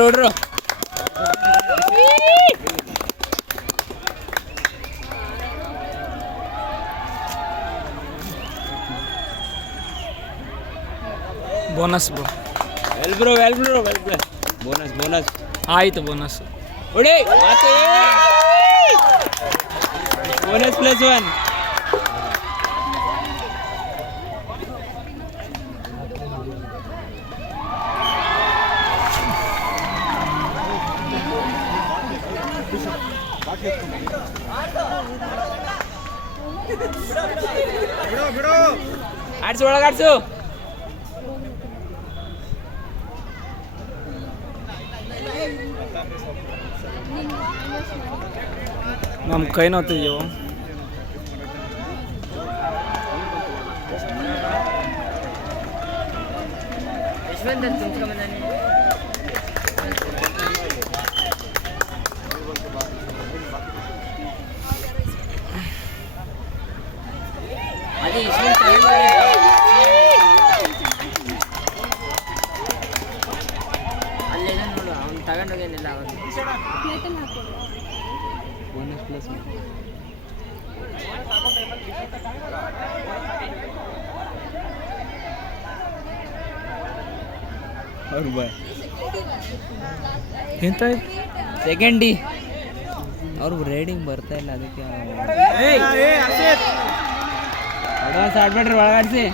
ಹೊಡ್ರು bonus bro well bro bonus ಆಯ್ತು bonus ಹೊಡಿ ಮತ್ತೆ ಬೋನಸ್ +1 ಬಿಡು ಆಡ್ಸು ಒಳಗೆ ಆಡ್ಸು ನಮ್ಮ ಕೈ ನೋತಿದ್ಯೋ ಯಶವಂತ ತುಂಬ್ಕೊಂಬಂದಾನೆ ಅದೇ ಯಶವಂತ ಅಲ್ಲೇ ನೋಡು ಅವ್ನು ತಗೊಂಡೋಗೇನಿಲ್ಲ ಅವನು ಬೋನಸ್ +1 ಅವ್ರು ಬಾಯ್ ಎಂತ ಸೆಕೆಂಡ್ ಡಿ ಅವ್ರು ರೇಡಿಂಗ್ ಬರ್ತಾ ಇಲ್ಲ ಅದಕ್ಕೆ ಅಡ್ವಾನ್ಸ್ ಆಡ್ಬೇಡ್ರಿ ಒಳಗಾಡಿಸಿ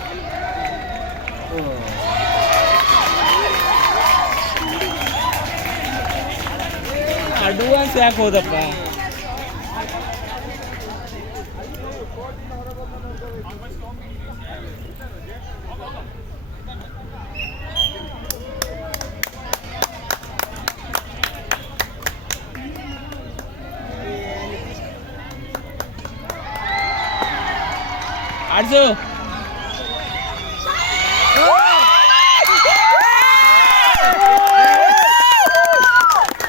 ಅಡ್ವಾನ್ಸ್ ಯಾಕೆ ಹೋದಪ್ಪ ಆಡ್ಸು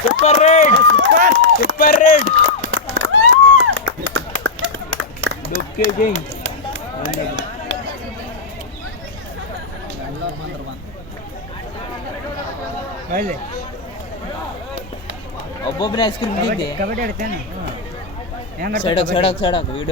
ಸೂಪರ್ ರೆಡ್ ಡೊಕ್ಕೆ ಕಿಂಗ್ ಒಬ್ಬೊಬ್ಬನೇ ಐಸ್ ಕ್ರೀಮ್ ತಿಂದೆ ಕಬಡ್ಡಿ ಆಡ್ತೇನೆ ಸಡಕ್ ವಿಡಿಯೋ